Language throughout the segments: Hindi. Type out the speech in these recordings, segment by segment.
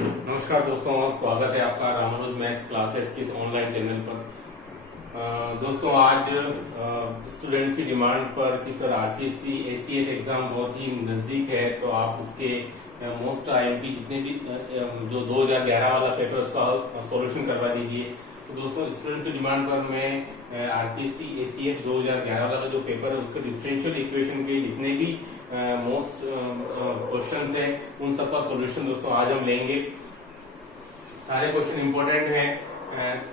नमस्कार दोस्तों, स्वागत है आपका रामानुज मैथ्स क्लासेस के इस ऑनलाइन चैनल पर। दोस्तों आज स्टूडेंट्स की डिमांड पर कि सर आरपीएससी एसीएट एग्जाम बहुत ही नज़दीक है, तो आप उसके मोस्ट आईएमपी जितने भी जो 2011 वाला पेपर उसका सॉल्यूशन करवा दीजिए। तो दोस्तों स्टूडेंट्स की डिमांड पर मैं आरपीएससी एसीएट 2011 वाला जो पेपर है उसके डिफरेंशियल इक्वेशन के जितने भी मोस्ट क्वेश्चंस हैं उन सबका सॉल्यूशन दोस्तों आज हम लेंगे। सारे क्वेश्चन इंपॉर्टेंट हैं।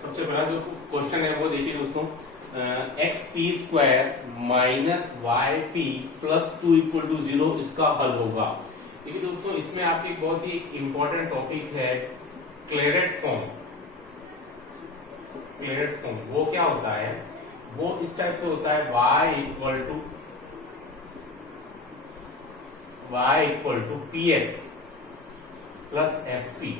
सबसे पहला जो क्वेश्चन है वो देखिए दोस्तों, x p square minus y p plus 2 equal to 0 इसका हल होगा। देखिए दोस्तों इसमें आपकी बहुत ही इंपॉर्टेंट टॉपिक है क्लेरेट फॉर्म। क्लेरेट फॉर्म वो क्या होता है, वो इस टाइप से होता है y equal to p x plus f p.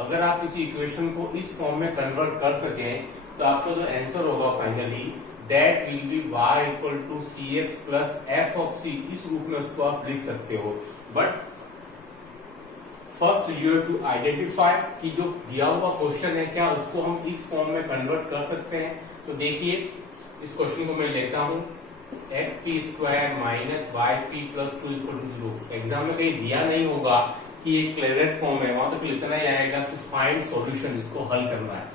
अगर आप इसी इक्वेशन को इस फॉर्म में कन्वर्ट कर सकें तो आपका जो आंसर होगा finally that will be y equal to C x plus F of C. इस रूप में उसको आप लिख सकते हो। But first you have to identify कि जो दिया हुआ क्वेश्चन है क्या उसको हम इस फॉर्म में कन्वर्ट कर सकते हैं। तो देखिए इस क्वेश्चन को मैं लेता हूं, x p square minus y p plus 2 equal to 0। Exam में कहीं दिया नहीं होगा कि ये क्लेरेट फॉर्म है, वहां तो फिर इतना ही आएगा कि फाइंड सॉल्यूशन, इसको हल करना है।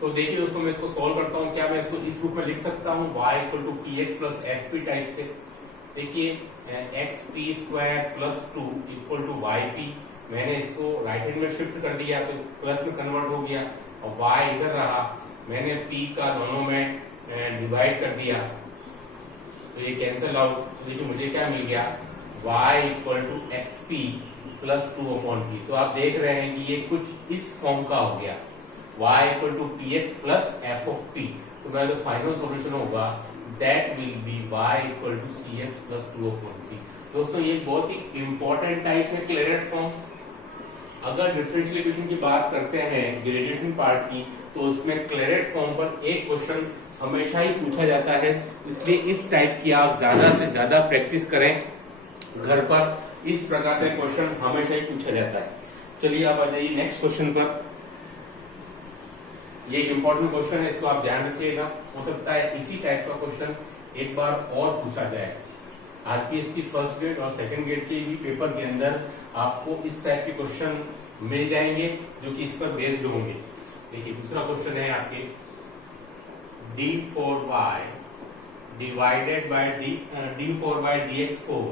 तो देखिए दोस्तों मैं इसको सॉल्व करता हूँ। क्या मैं इसको इस रूप में लिख सकता हूँ y equal to p x plus f p type से। देखिए x p square plus 2 equal to y p, मैंने इसको राइट हैंड में शिफ्ट कर दिया तो प्लस में कन्वर्ट हो गया और y इधर रहा, मैंने p का दोनों में डिवाइड कर दिया तो ये कैंसिल आउट। देखिए मुझे क्या मिल गया, y equal to x p plus 2 upon p. तो आप देख रहे हैं कि ये कुछ इस फॉर्म का हो गया, y equal to p x plus F of p. तो मेरा जो फाइनल सॉल्यूशन होगा that will be y equal to C x plus 2 upon p. दोस्तों ये बहुत ही इंपॉर्टेंट टाइप है क्लेरेट फॉर्म। अगर डिफरेंशियल इक्वेशन की बात करते हैं ग्रेजुएशन पार्ट की, तो उसमें क्लेरेट फॉर्म पर एक क्वेश्चन हमेशा ही पूछा जाता है, इसलिए इस टाइप की आप ज्यादा से ज्यादा प्रैक्टिस करें घर पर। इस प्रकार से क्वेश्चन हमेशा ही पूछा जाता है। चलिए आप आ जाइए नेक्स्ट क्वेश्चन पर। ये एक इंपॉर्टेंट क्वेश्चन है, इसको आप ध्यान रखिएगा। हो सकता है इसी टाइप का क्वेश्चन एक बार और पूछा जाए। आरपीएससी फर्स्ट ग्रेड और सेकंड ग्रेड के भी पेपर के अंदर आपको इस टाइप के क्वेश्चन मिल जाएंगे जो कि इस पर बेस्ड होंगे। देखिए दूसरा क्वेश्चन है आपके d4y divided by d4y dx4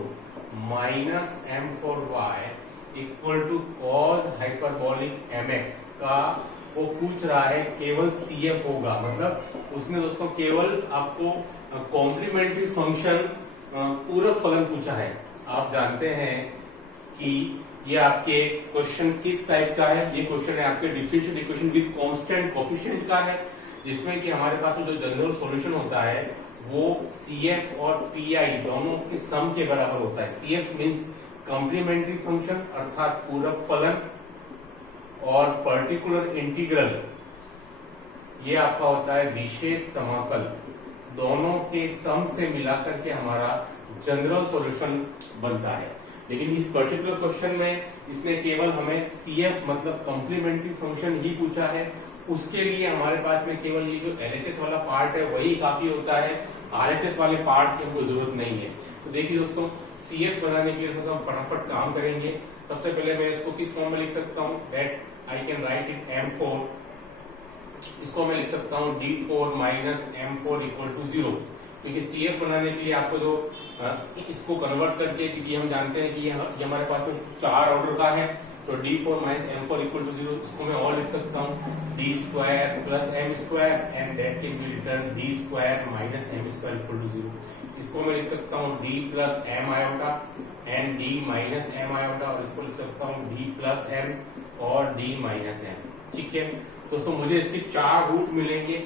minus m4y equal to cos hyperbolic mx का वो पूछ रहा है, केवल CF होगा। मतलब उसमें दोस्तों केवल आपको कॉम्प्लीमेंट्री फंक्शन पूरक फलन पूछा है। आप जानते हैं कि ये आपके क्वेश्चन किस टाइप का है, ये क्वेश्चन है आपके differential equation with constant coefficient का है, जिसमें कि हमारे पास जो जनरल सॉल्यूशन होता है वो CF और PI दोनों के सम के बराबर होता है। CF मींस कॉम्प्लीमेंट्री फंक्शन अर्थात पूरक फलन, और पर्टिकुलर इंटीग्रल ये आपका होता है विशेष समाकल। दोनों के सम से मिलाकर के हमारा जनरल सॉल्यूशन बनता है। लेकिन इस पर्टिकुलर क्वेश्चन में इसने केवल हमें CF मतलब कॉम्प्लीमेंट्री फंक्शन ही पूछा है। उसके लिए हमारे पास में केवल ये जो LHS वाला पार्ट है वही काफी होता है, RHS वाले पार्ट की हमको जरूरत नहीं है। तो देखिए दोस्तों CF बनाने के लिए हम फटाफट काम करेंगे। सबसे पहले मैं इसको किस फॉर्म में लिख सकता हूँ, that I can write it m4। इसको मैं लिख सकता हूँ d4 minus m4 equal to 0। क्योंकि CF बनाने के लिए आपको जो इसको कन्वर्ट करके, क्योंकि हम जानते हैं कि ये हमारे पास में 4 ऑर्डर का है, तो d4 minus m4 equal to 0। इसको मैं और लिख सकता हूँ d square plus m square and that can be written d square minus m square equal to 0। इसको मैं लिख सकता हूँ d plus m iota and d minus m iota, और इसको लिख सकता हूँ d प्लस m और d माइनस m। ठीक है दोस्तों, मुझे इसके 4 रूट मिलेंगे,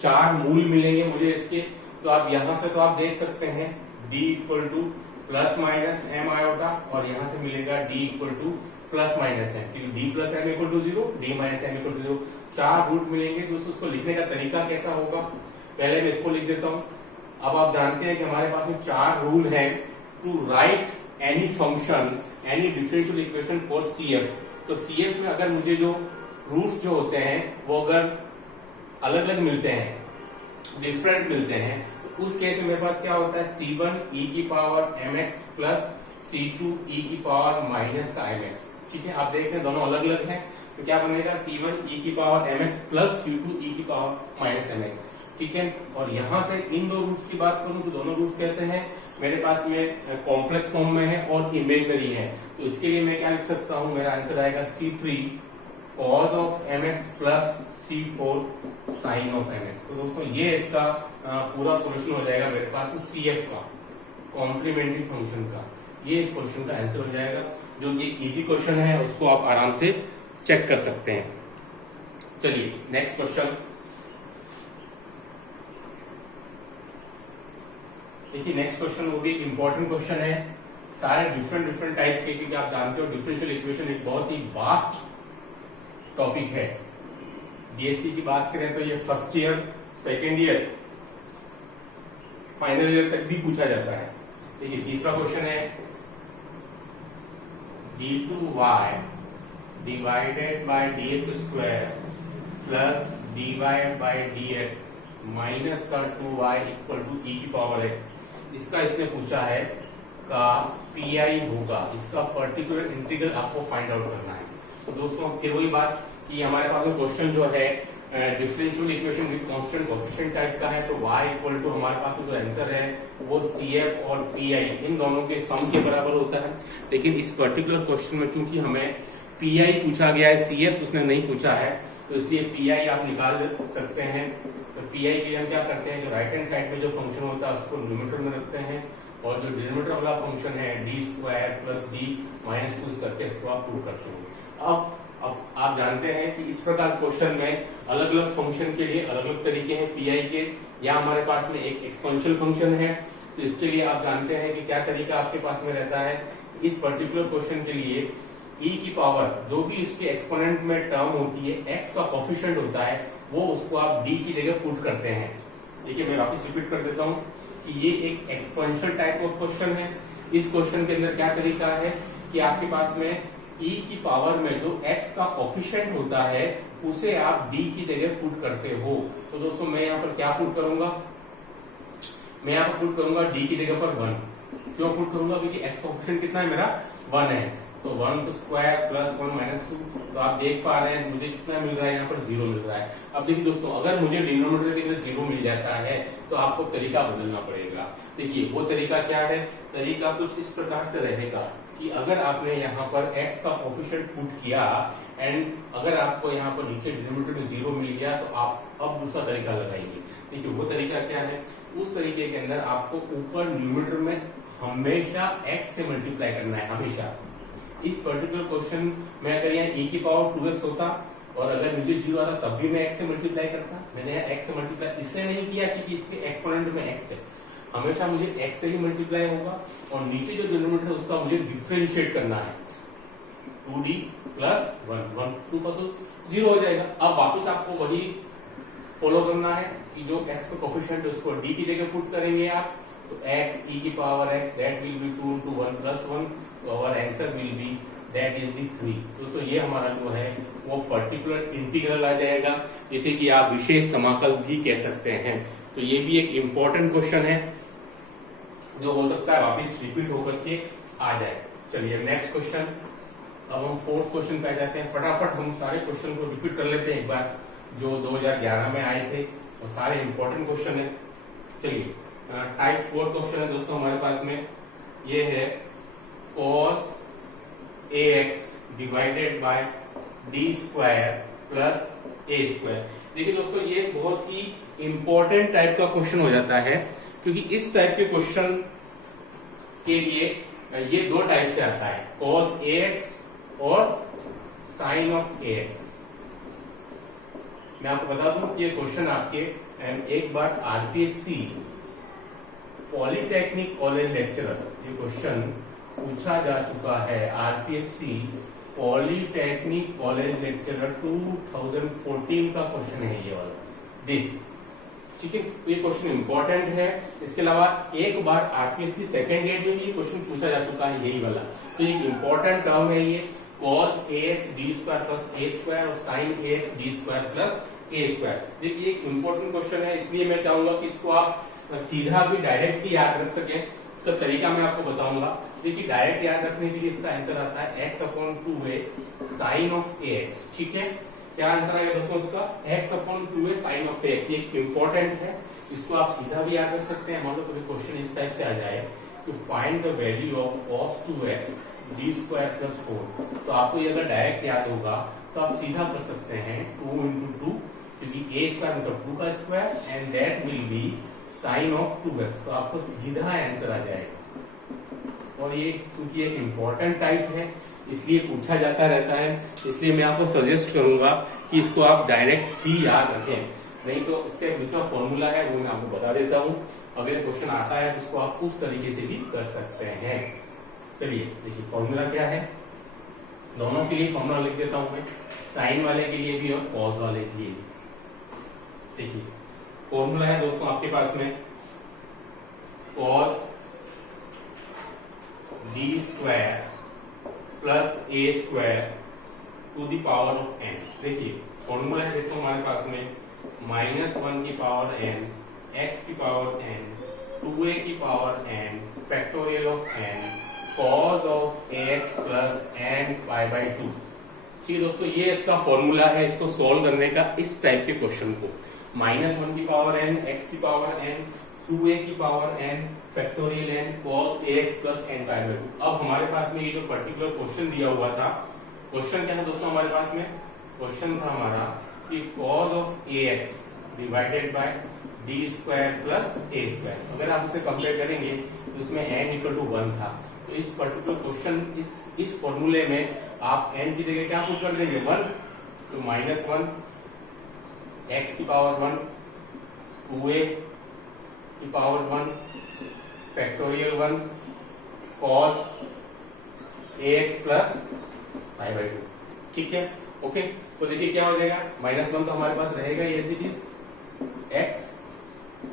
4 मूल मिलेंगे मुझे इसके। तो आप यहां से तो आप देख सकते हैं d equal to plus minus m iota, और यहां से मिलेगा d equal to plus minus m, क्योंकि d plus m equal to 0, d minus m equal to 0। 4 root मिलेंगे। दोस्तों उसको लिखने का तरीका कैसा होगा, पहले मैं इसको लिख देता हूं। अब आप जानते हैं कि हमारे पास में 4 रूल है to write any function, any differential equation for CF। तो CF में अगर मुझे जो रूट्स जो होते हैं वो अगर अलग अलग मिलते हैं, डिफरेंट मिलते हैं, तो उस केस में मेरे पास क्या होता है, C1 e की power mx plus C2 e की पावर माइनस का mx। ठीक है, आप देख रहे हैं दोनों अलग अलग हैं, तो क्या बनेगा, C1 e की power mx plus C2 e की पावर माइनस mx। ठीक है, और यहां से इन दो रूट्स की बात करूं तो दोनों रूट्स कैसे हैं, मेरे पास में कॉम्प्लेक्स फॉर्म में है और इमेजिनरी है, तो इसके लिए मैं क्या लिख सकता हूं, मेरा आंसर आएगा C3 cos of mx plus C4 sin of mx। तो दोस्तों ये इसका पूरा सॉल्यूशन हो जाएगा मेरे पास में CF का, कॉम्प्लीमेंट्री फंक्शन का। ये इस क्वेश्चन का आंसर हो जाएगा, जो ये इजी क्वेश्चन है उसको आप आराम से चेक कर सकते हैं। चलिए नेक्स्ट क्वेश्चन देखिए। नेक्स्ट क्वेश्चन वो भी एक इंपॉर्टेंट क्वेश्चन है, सारे डिफरेंट टाइप के, क्योंकि आप जानते हो डिफरेंशियल इक्वेशन एक बहुत ही वास्ट टॉपिक है। बीएससी की बात करें तो ये first year, second year, final year तक भी पूछा जाता है। देखिए तीसरा क्वेश्चन है, d2y divided by dx square plus dy by dx minus का 2y इक्वल टू e की पावर x। इसका इसने पूछा है का पीआई होगा, इसका पर्टिकुलर इंटीग्रल आपको फाइंड आउट करना है। तो दोस्तों फिर वही बात कि हमारे पास में क्वेश्चन जो है differential equation with constant coefficient type का है, तो y इक्वल टू हमारे पास जो आंसर है वो CF और PI इन दोनों के सम के बराबर होता है। लेकिन इस पर्टिकुलर क्वेश्चन में चूंकि हमें PI पूछा गया है, CF उसने नहीं पूछा है, तो इसलिए PI आप निकाल सकते हैं। तो PI के लिए हम क्या करते हैं, जो राइट हैंड साइड में जो फंक्शन होता है उसको न्यूमरेटर में रखते हैं, और जो डिनोमिनेटर वाला फंक्शन है d square plus d minus 2 करके इसको आप प्रूव करते हो। अब आप जानते हैं कि इस प्रकार क्वेश्चन में अलग अलग फंक्शन के लिए अलग अलग तरीके हैं पीआई के। या हमारे पास में एक एक्सपोनेंशियल फंक्शन है, तो इसके लिए आप जानते हैं कि क्या तरीका आपके पास में रहता है। इस पर्टिकुलर क्वेश्चन के लिए e की पावर जो भी उसके एक्सपोनेंट में टर्म होती है, x का कोफिशिएंट होता है, वो उसको आप d की जगह पुट करते हैं। देखिए मैं वापस रिपीट कर देता हूँ कि ये एक एक्सपोनेंशियल टाइप ऑफ क्वेश्चन है। इस क्वेश्चन के अंदर क्या तरीका है कि आपके पास में e की पावर में जो x का कोफिशिएंट होता है उसे आप d की जगह पुट करते हो। तो दोस्तों मैं यहाँ पर क्या पुट करूंगा, मैं यहाँ पर पुट करूंगा d की जगह पर 1। क्यों पुट करूंगा, क्योंकि x का कोफिशिएंट कितना है, मेरा 1 है। तो 1 तो स्क्वायर प्लस 1 माइनस 2, तो आप देख पा रहे हैं मुझे कितना मिल रहा है, यहाँ पर 0 मिल रहा है। अब देखिए दोस्तों, अगर मुझे डिनोमिनेटर के अंदर 0 मिल जाता है तो आपको तरीका बदलना पड़ेगा। देखिए वो तरीका क्या है, तरीका कुछ इस प्रकार से रहेगा कि अगर आपने यहाँ पर x का कोफिशिएंट पुट किया एंड अगर आपको यहाँ पर नीचे डिनोमिनेटर में 0 मिल गया, तो आप अब दूसरा तरीका लगाएंगे। देखिए वो तरीका क्या है, उस तरीके के अंदर आपको ऊपर न्यूमरेटर में हमेशा x से मल्टीप्लाई करना है, हमेशा। इस पर्टिकुलर क्वेश्चन में अगर यहाँ e की पावर 2x होता और अगर मुझे 0 आता तब भी मैं x से मल्टीप्लाई करता। मैंने यहाँ x से मल्टीप्लाई इसलिए नहीं किया क्योंकि इसके एक्सपोनेंट में x है, हमेशा मुझे x से ही मल्टीप्लाई होगा, और नीचे जो डिनोमिनेटर है उसका मुझे डिफरेंशिएट करना है। 2d प्लस 1 2 का तो 0 हो जाएगा। अब वापस आपको वही फॉलो करना है कि जो x का कोफिशिएंट है उसको d की जगह पुट करेंगे आप, तो x e की power x that will be 2 into 1 plus 1, तो our answer will be that is the 3। दोस्तों ये हमारा जो है वो पर्टिकुलर इंटीग्रल आ जाएगा, जिसे कि आप विशेष समाकल भी कह सकते हैं। तो ये भी एक इंपॉर्टेंट क्वेश्चन है जो हो सकता है वापस रिपीट होकर के आ जाए। चलिए नेक्स्ट क्वेश्चन, अब हम फोर्थ क्वेश्चन पे आ जाते हैं। फटाफट हम सारे क्वेश्चन को रिपीट कर लेते हैं एक बार, जो 2011 में आए थे, और सारे इंपॉर्टेंट क्वेश्चन है। चलिए टाइप 4 क्वेश्चन है दोस्तों हमारे पास में, ये है cos ax divided by d square plus a square. देखिए दोस्तों ये बहुत ही इंपॉर्टेंट टाइप का क्वेश्चन हो जाता है, क्योंकि इस टाइप के क्वेश्चन के लिए ये दो टाइप से आता है, cos ax और sin ऑफ ax। मैं आपको बता दूं कि ये क्वेश्चन आपके एक बार आरपीएससी पॉलिटेक्निक कॉलेज लेक्चरर, ये क्वेश्चन पूछा जा चुका है। आरपीएससी पॉलिटेक्निक कॉलेज लेक्चरर 2014 का क्वेश्चन है ये वाला, दिस। ठीक है, तो ये क्वेश्चन इंपॉर्टेंट है। इसके अलावा एक बार आरपीएससी सेकेंड ग्रेड में भी ये क्वेश्चन पूछा जा चुका है, यही वाला। तो ये इंपॉर्टेंट टर्म है ये, cos ax d square plus a square और sin ax d square plus a square. देखिए एक इंपॉर्टेंट क्वेश्चन है, इसलिए मैं चाहूंगा कि इसको आप सीधा भी डायरेक्ट भी याद रख सकें। इसका तरीका मैं आपको बताऊंगा। देखिए डायरेक्ट याद रखने के लिए इसका आंसर आता है x/2a sin ऑफ ax। ठीक है, क्या आंसर आएगा दोस्तों इसका? x/2a sin of ax। ये इंपॉर्टेंट है, इसको आप सीधा भी याद रख सकते हैं। मान लो कोई क्वेश्चन इस टाइप से आ जाए to find the value of cos 2x d square plus 4, तो आपको ये अगर डायरेक्ट याद होगा तो आप सीधा कर सकते हैं 2 into 2, क्योंकि a स्क्वायर मतलब 2 का square and that will be sine of 2x, तो आपको सीधा आंसर आ जाएगा। और ये क्योंकि एक इम्पोर्टेंट टाइप है इसलिए पूछा जाता रहता है, इसलिए मैं आपको सजेस्ट करूंगा कि इसको आप डायरेक्ट ही याद रखें, नहीं तो इसका एक दूसरा फॉर्मूला है वो मैं आपको बता देता हूँ। अगर क्वेश्चन आता है तो इसको आप उस तरीके से भी कर सकते हैं। चलिए देखिए फॉर्मूला क्या है, दोनों के लिए फॉर्मूला लिख देता हूं मैं, साइन वाले के लिए भी और कॉस वाले के लिए भी। देखिए फॉर्मूला है दोस्तों आपके पास में cos d square plus a square to the power of n। देखिए फॉर्मूला है दोस्तों हमारे पास में -1 की पावर n, x की पावर n, 2a की power n, factorial of n, cos of ax plus n π/2। ठीक है दोस्तों, ये इसका फॉर्मूला है इसको सॉल्व करने का इस टाइप के क्वेश्चन को। -1 की पावर n, x की पावर n, 2a की power n, factorial n, cos ax plus n π/2। अब हमारे पास में ये जो पर्टिकुलर क्वेश्चन दिया हुआ था, क्वेश्चन क्या है दोस्तों हमारे पास में? क्वेश्चन था हमारा कि cos of ax divided by d square plus a square. अगर आप इसे कंपेयर करेंगे तो इसमें n इक्वल टू 1 था, तो इस पर्टिकुलर क्वेश्चन इस फॉर्मूले में आप n की जगह क्या पुट कर देंगे? 1, तो -1, x की पावर 1, 2a की power 1, factorial 1, cos ax plus π/2। ठीक है, ओके। तो देखिए क्या हो जाएगा, -1 तो हमारे पास रहेगा ही as it is, x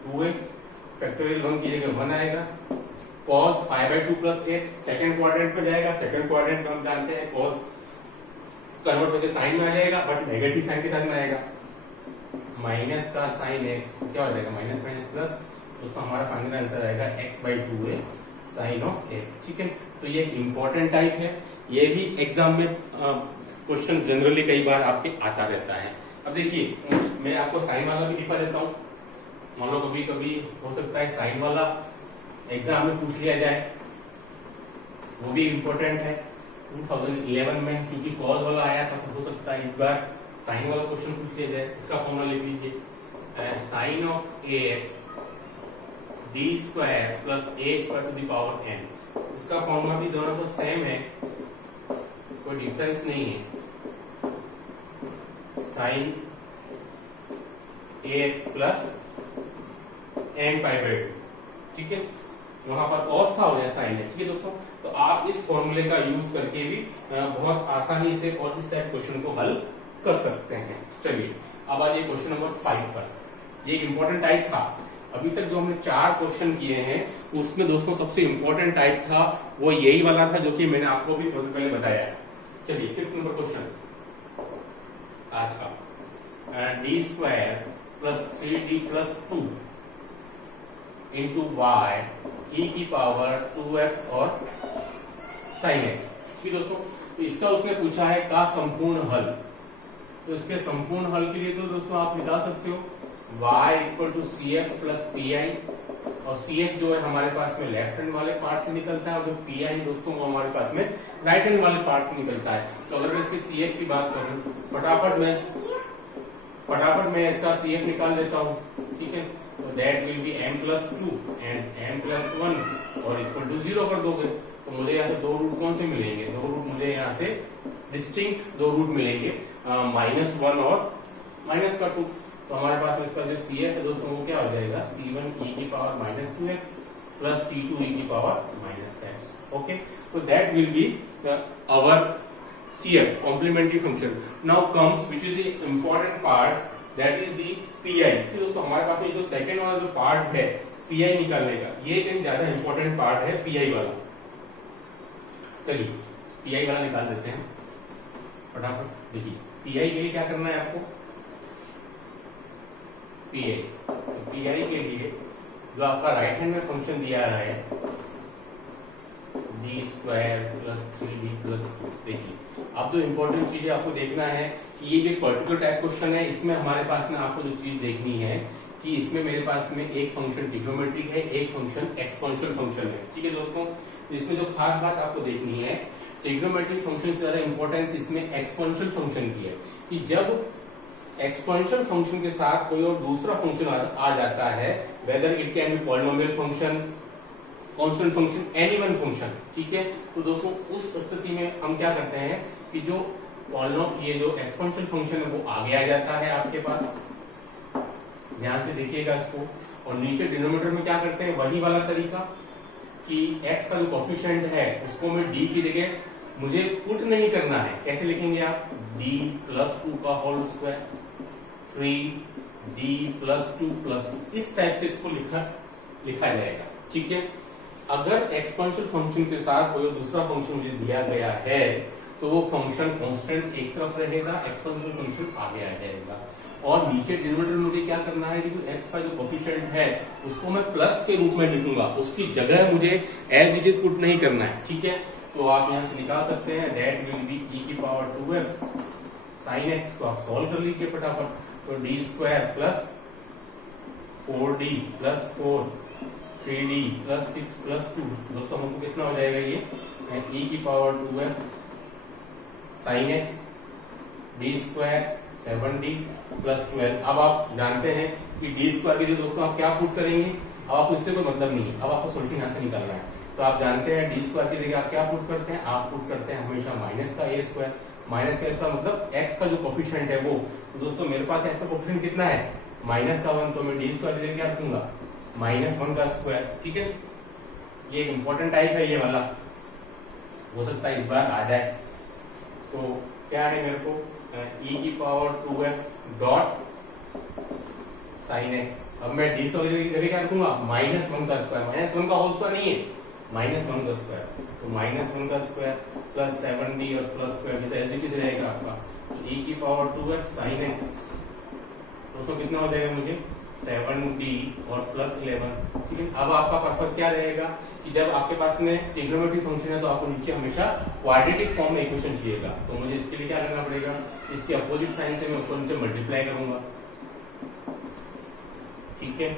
2a factorial 1 की जगह 1 आएगा, cos π/2 plus x second quadrant पे जाएगा। सेकंड क्वाड्रेंट में हम जानते हैं cos कन्वर्ट होकर साइन में आ जाएगा, बट नेगेटिव साइन के साथ में आएगा। माइनस का साइन x क्या हो जाएगा? माइनस माइनस प्लस, उसका हमारा फाइनल आंसर आएगा x/2a साइन ऑफ x। ठीक है, तो ये एक इंपॉर्टेंट टाइप है, ये भी एग्जाम में क्वेश्चन जनरली कई बार आपके आता रहता है। अब देखिए मैं आपको साइन वाला भी दिखा देता हूँ। मान लो कभी कभी हो सकता है साइन वाला एग्जाम में पूछ लिया जाए, वो भी इम्पोर्टेंट है। 2011 में क्योंकि कॉस वाला आया था तो हो सकता है इस बार साइन वाला क्वेश्चन पूछ लिया जाए। इसका फॉर्मूला लिख लीजिए, sine of ax d square plus a square to the power n। इसका फॉर्मूला भी दोनों को सेम है, कोई डिफरेंस नहीं है। Sine ax plus n π/2। ठीक है, वहां पर cos था और यहाँ साइन है। ठीक है दोस्तों, तो आप इस फॉर्मूले का यूज करके भी बहुत आसानी से और इस टाइप क्वेश्चन को हल कर सकते हैं। चलिए अब आइए क्वेश्चन नंबर 5 पर। ये एक इंपॉर्टेंट टाइप था। अभी तक जो हमने 4 क्वेश्चन किए हैं उसमें दोस्तों सबसे इंपॉर्टेंट टाइप था वो यही वाला था, जो कि मैंने आपको भी थोड़ी पहले बताया। चलिए 5th नंबर क्वेश्चन आज का, d square plus 3d plus 2 into y e की पावर 2x और sin x। ठीक है दोस्तों, इसका उसने पूछा है का संपूर्ण हल। तो इसके संपूर्ण हल के लिए तो दोस्तों आप निकाल सकते हो y equal to CF plus PI, और CF जो है हमारे पास में लेफ्ट हैंड वाले पार्ट से निकलता है और जो PI दोस्तों वो हमारे पास में राइट हैंड वाले पार्ट से निकलता है। तो अगर मैं इसकी CF की बात करूं, फटाफट मैं इसका CF निकाल देता हूं। ठीक है, तो that will B m+2 and m+1 और इक्वल टू 0 कर दोगे तो मुझे यहाँ से 2 रूट कौन से मिलेंगे? 2 रूट मुझे यहाँ से डिस्टिंक्ट 2 रूट मिलेंगे, -1 और -2। तो हमारे पास में इसका जो CF है दोस्तों वो क्या हो जाएगा? C1 e की power -2x plus C2 e की पावर -x। ओके, तो that will be our CF complementary function. Now comes which is the important part, that is the PI। दोस्तों हमारे पास में जो सेकंड वाला जो पार्ट है PI निकालने का, ये कहीं ज्यादा इंपॉर्टेंट पार्ट है PI वाला। चलिए PI वाला निकाल देते हैं। फटाफट देखिए, पी आई के लिए क्या करना है आपको, पी आई, तो पी आई के लिए जो आपका राइट हैंड में फंक्शन दिया है D square plus 3d plus 2, देखिए अब जो इम्पोर्टेंट चीज है आपको देखना है कि ये जो पर्टिकुलर टाइप क्वेश्चन है, इसमें हमारे पास में आपको जो चीज देखनी है कि इसमें मेरे पास में एक फंक्शन ट्रिग्नोमेट्रिक है, एक फंक्शन एक्सपोनेंशियल फंक्शन है। ठीक है दोस्तों, इसमें जो खास बात आपको देखनी है, ट्रिग्नोमेट्रिक फंक्शन से ज्यादा इंपॉर्टेंस इसमें एक्सपोनेंशियल फंक्शन की है कि जब एक्सपोनेंशियल फंक्शन के साथ कोई और दूसरा फंक्शन आ जाता है, whether it can be polynomial function, constant function, any one function. ठीक है, तो दोस्तों उस स्थिति में हम क्या करते हैं कि जो ये जो एक्सपोनेंशियल फंक्शन है वो आगे आ जाता है आपके पास, ध्यान से देखिएगा इसको, और नीचे डिनोमिनेटर में क्या करते हैं, वही वाला तरीका कि x का जो कोफिशिएंट है उसको मैं d की जगह मुझे पुट नहीं करना है। कैसे लिखेंगे आप, d प्लस 2 का whole square 3d plus 2 plus 2, इस टाइप से इसको लिखा जाएगा। ठीक है, अगर एक्सपोनेंशियल फंक्शन के साथ कोई दूसरा फंक्शन मुझे दिया गया है तो वो फंक्शन कांस्टेंट एक तरफ रहेगा, एक्सपोनेंशियल फंक्शन आगे आ जाएगा, और नीचे डिनोमिनेटर में मुझे क्या करना है कि जो x का जो कोफिशिएंट है उसको मैं प्लस के रूप में लिखूंगा, उसकी जगह मुझे एज इट इज पुट नहीं करना है। ठीक है, तो आप यहां से निकाल सकते हैं दैट विल बी e की पावर 2x sin x को आप सॉल्व कर लीजिए फटाफट, तो d square plus 4d plus 4 3d plus 6 plus 2, दोस्तों हमको कितना हो जाएगा ये, e की power 2x sin x d square 7d plus 12। अब आप जानते हैं कि d स्क्वायर के लिए दोस्तों आप क्या पुट करेंगे, अब आपको इससे कोई मतलब नहीं है, अब आपको सोल्यूशन यहाँ से निकालना है। तो आप जानते हैं d स्क्वायर की जगह आप क्या पुट करते हैं, आप पुट करते हैं हमेशा माइनस का a स्क्वायर, माइनस का इसका मतलब x का जो कोफिशिएंट है वो, तो दोस्तों मेरे पास x का कोफिशिएंट कितना है, -1, तो मैं d स्क्वायर की जगह क्या रखूंगा, -1 का स्क्वायर। ठीक है, ये इंपॉर्टेंट टाइप है ये वाला, हो सकता है इस बार आ जाए। तो क्या है मेरे को, e की power 2x dot sign x, अब मैं d स्क्वायर की जगह क्या रखूंगा, -1 का स्क्वायर, -1 का होल स्क्वायर नहीं है, -1 का स्क्वायर, तो -1 का स्क्वायर प्लस 7d और प्लस 12, तो एज इट इज रहेगा आपका, तो e की पावर 2x साइन x, दोस्तों कितना हो जाएगा मुझे 7d और प्लस 11। ठीक है, अब आपका पर्पस क्या रहेगा कि जब आपके पास में ट्रिग्नोमेट्रिक फंक्शन है तो आपको नीचे हमेशा क्वाड्रेटिक फॉर्म में इक्वेशन चाहिएगा, तो मुझे इसके लिए क्या करना पड़ेगा, इसके अपोजिट साइन से मैं ऊपर नीचे मल्टीप्लाई करूंगा। ठीक है,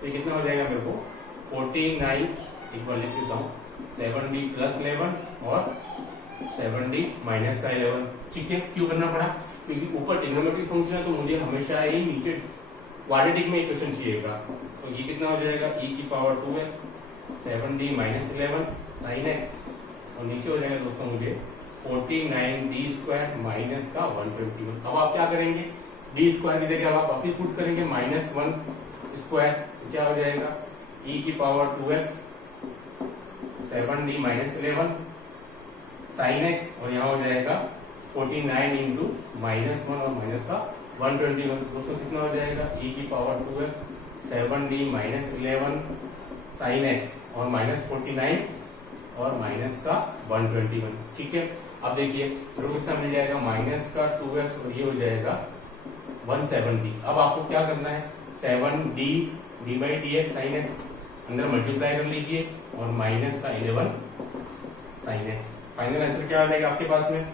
तो कितना हो जाएगा मेरे को 49, एक बार लिख देता हूँ, 7d प्लस 11 और 7d माइनस का 11। ठीक है, क्यों करना पड़ा, क्योंकि ऊपर ट्रिग्नोमेट्रिक फंक्शन है तो मुझे हमेशा ही नीचे क्वाड्रेटिक में इक्वेशन चाहिएगा, तो ये कितना हो जाएगा, e की power 2x 7d minus 11 sign x, और नीचे हो जाएगा दोस्तों मुझे 49d स्क्वायर माइनस का 121। अब आप क्या करेंगे, d स्क्वायर की जगह आप वापिस पुट करेंगे -1 स्क्वायर, तो क्या हो जाएगा, e की power 2x 7d minus 11 sign x, और यहाँ हो जाएगा 49 इंटू -1 और माइनस का 121, दोस्तों कितना हो जाएगा, e की power 2x 7d minus 11 sign x और -49 और माइनस का 121। ठीक है, अब देखिए रूट कितना मिल जाएगा, माइनस का 2x और ये हो जाएगा 170। अब आपको क्या करना है, 7d d/dx साइन x अंदर मल्टीप्लाई कर लीजिए और माइनस का 11 साइन x। फाइनल आंसर क्या आ जाएगा आपके पास में,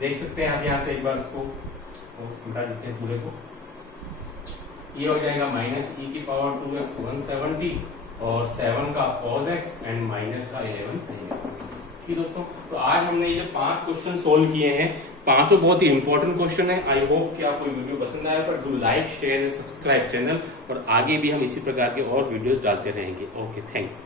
देख सकते हैं आप यहाँ से एक बार इसको उल्टा देते हैं पूरे को, ये हो जाएगा -e की पावर 2x 170 और 7 का cos x एंड माइनस का 11 sin x। ठीक दोस्तों, तो आज हमने ये 5 क्वेश्चन सोल्व किए हैं, पांचों बहुत ही इंपॉर्टेंट क्वेश्चन है। आई होप कि आपको वीडियो पसंद आया, पर do like share and subscribe channel, और आगे भी हम इसी प्रकार के और वीडियोस डालते रहेंगे। Okay, thanks.